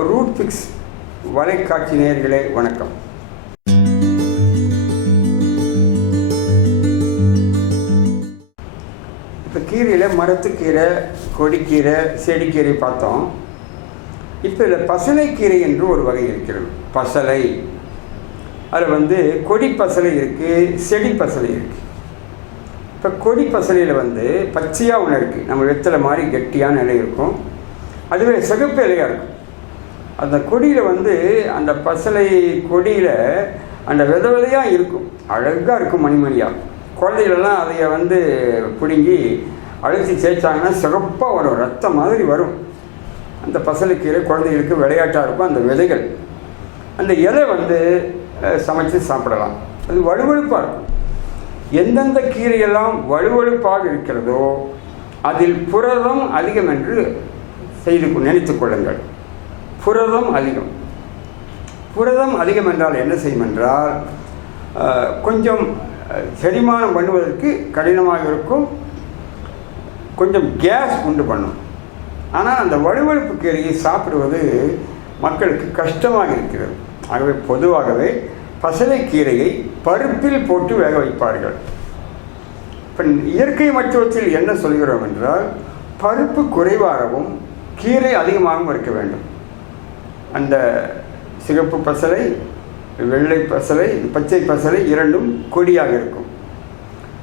Root fix வலைக்காட்சி நேயர்களே வணக்கம். இப்போ கீரையில் மரத்துக்கீரை கொடிக்கீரை செடிக்கீரை பார்த்தோம். இப்போ இதில் பசலைக்கீரை என்று ஒரு வகை இருக்கிறது. பசலை. அதில் வந்து கொடி பசலை இருக்குது செடி பசலை இருக்குது இப்போ கொடி பசலையில் வந்து பச்சையாக ஒன்று இருக்குது நம்ம வெத்தலை மாதிரி கெட்டியான இலை இருக்கும். அதுவே சிகப்பு இலையாக இருக்கும். அந்த கொடியில் வந்து அந்த பசலை கொடியில் அந்த வித விதையாக இருக்கும். அழகாக இருக்கும் மணிமணியாக குழந்தைகளெல்லாம் அதை வந்து பிடுங்கி அழுத்தி தேய்ச்சாங்கன்னா சிறப்பாக வரும். ரத்தம் மாதிரி வரும். அந்த பசலைக்கீரை குழந்தைகளுக்கு விளையாட்டாக இருக்கும் அந்த விதைகள். அந்த இலை வந்து சமைச்சு சாப்பிடலாம். அது வலுவழுப்பாக இருக்கும். எந்தெந்த கீரையெல்லாம் வலுவழுப்பாக இருக்கிறதோ அதில் புரதம் அதிகம் என்று செய்து கொ- நினைத்துக் கொள்ளுங்கள். புரதம் அதிகம். புரதம் அதிகம் என்றால் என்ன செய்யும் என்றால் கொஞ்சம் செரிமானம் பண்ணுவதற்கு கடினமாக இருக்கும். கொஞ்சம் கேஸ் உண்டு பண்ணும். ஆனால் அந்த வலுவழுப்பு கீரையை சாப்பிடுவது மக்களுக்கு கஷ்டமாக இருக்கிறது. ஆகவே பொதுவாகவே பசலைக்கீரையை பருப்பில் போட்டு வேக வைப்பார்கள். இப்போ இயற்கை மருத்துவத்தில் என்ன சொல்கிறோம் என்றால் பருப்பு குறைவாகவும் கீரை அதிகமாகவும் இருக்க வேண்டும். அந்த சிகப்பு பசலை வெள்ளை பசலை பச்சை பசலை இரண்டும் கொடியாக இருக்கும்.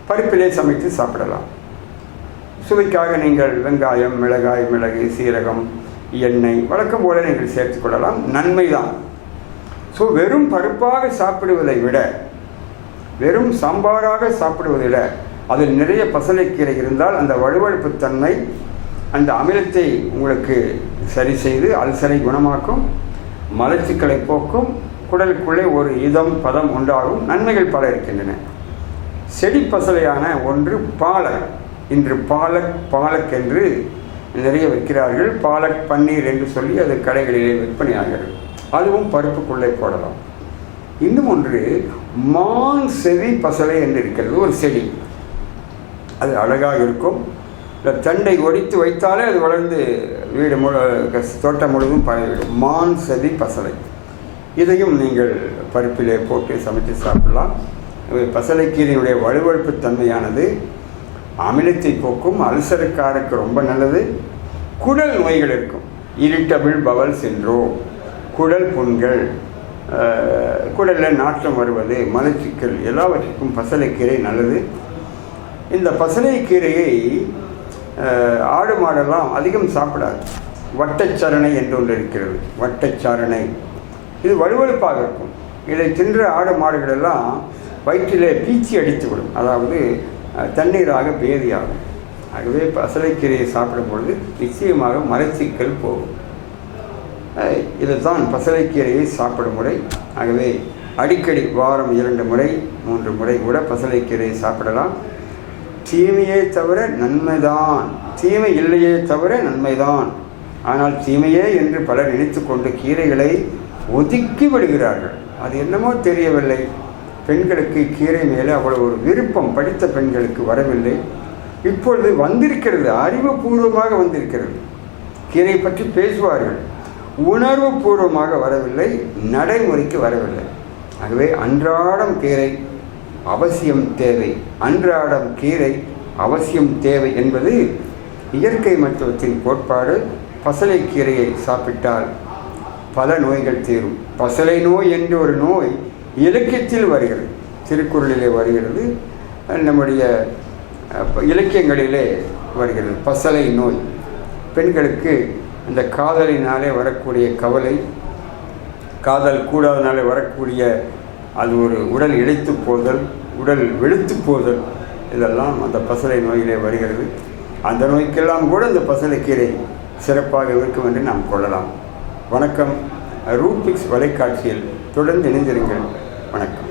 பருப்பிலே சமைத்து சாப்பிடலாம். சுவைக்காக நீங்கள் வெங்காயம் மிளகாய் மிளகு சீரகம் எண்ணெய் வழக்கம் போல நீங்கள் சேர்த்துக்கொள்ளலாம் நன்மைதான். ஸோ வெறும் பருப்பாக சாப்பிடுவதை விட வெறும் சாம்பாராக சாப்பிடுவதை விட அதில் நிறைய பசலைக்கீரை இருந்தால் அந்த வலுவழுப்பு தன்மை அந்த அமிலத்தை உங்களுக்கு சரி செய்து அல்சரை குணமாக்கும் மலச்சிக்கலை போக்கும் குடலுக்குள்ளே ஒரு இதம் பதம் உண்டாகும் நன்மைகள் பல இருக்கின்றன. செடி பசலையான ஒன்று பாலக் இன்று பாலக் பாலக் என்று நிறைய விற்கிறார்கள். பாலக் பன்னீர் என்று சொல்லி அது கடைகளிலே விற்பனையாகிறது. அதுவும் பருப்புக்குள்ளே போடலாம். இன்னும் ஒன்று மான் செவி பசலை என்று இருக்கிறது ஒரு செடி. அது அழகாக இருக்கும். இந்த தண்டை ஒடித்து வைத்தாலே அது வளர்ந்து வீடு முழு தோட்டம் முழுவதும் பரவிவிடும். மான் செவி பசலை. இதையும் நீங்கள் பருப்பிலே போட்டு சமைத்து சாப்பிடலாம். பசலைக்கீரையுடைய வலுவழுப்பு தன்மையானது. அமிலத்தை போக்கும் அல்சருக்காருக்கு ரொம்ப நல்லது. குடல் நோய்கள் இருக்கும். இரிட்டபிள் பவல் சென்றோம் குடல் புண்கள் குடலில் நாற்றம் வருவது மலச்சிக்கல் எல்லாவற்றிற்கும் பசலைக்கீரை நல்லது. இந்த பசலைக்கீரையை ஆடு மாடெல்லாம் அதிகம் சாப்பிடாது. வட்டச்சரணை என்று ஒன்று இருக்கிறது. வட்டச்சாரணை. இது வலுவழுப்பாக இருக்கும். இதை தின்ற ஆடு மாடுகள் எல்லாம் வயிற்றிலே பீச்சி அடித்து விடும் அதாவது தண்ணீராக பேதியாகும். ஆகவே பசலைக்கீரையை சாப்பிடும் பொழுது நிச்சயமாக மலச்சிக்கல் போகும். இதுதான் பசலைக்கீரையை சாப்பிடும் முறை. ஆகவே அடிக்கடி வாரம் இரண்டு முறை மூன்று முறை கூட பசலைக்கீரையை சாப்பிடலாம். தீமையே தவிர நன்மைதான். தீமை இல்லையே தவிர நன்மைதான். ஆனால் தீமையே என்று பலர் நினைத்து கொண்டு கீரைகளை ஒதுக்கி விடுகிறார்கள். அது என்னமோ தெரியவில்லை. பெண்களுக்கு கீரை மேலே அவ்வளவு ஒரு விருப்பம் படித்த பெண்களுக்கு வரவில்லை. இப்பொழுது வந்திருக்கிறது அறிவுபூர்வமாக வந்திருக்கிறது. கீரை பற்றி பேசுவார்கள். உணர்வு பூர்வமாக வரவில்லை நடைமுறைக்கு வரவில்லை. ஆகவே அன்றாடம் கீரை அவசியம் தேவை. அன்றாடம் கீரை அவசியம் தேவை என்பது இயற்கை மருத்துவத்தின் கோட்பாடு. பசலை கீரையை சாப்பிட்டால் பல நோய்கள் தீரும். பசலை நோய் என்ற ஒரு நோய் இலக்கியத்தில் வருகிறது. திருக்குறளிலே வருகிறது. நம்முடைய இலக்கியங்களிலே வருகிறது. பசலை நோய். பெண்களுக்கு இந்த காதலினாலே வரக்கூடிய கவலை காதல் கூடாதனாலே வரக்கூடிய அது ஒரு உடல் இழைத்து போதல் உடல் வெளுத்து போதல். இதெல்லாம் அந்த பசலை நோயிலே வருகிறது. அந்த நோய்க்கெல்லாம் கூட இந்த பசலைக்கீரை சிறப்பாக இருக்கும் என்று நாம் கொள்ளலாம். வணக்கம். ரூபிக்ஸ் வலைக்காட்சியில் தொடர்ந்து இணைந்திருங்கள். வணக்கம்.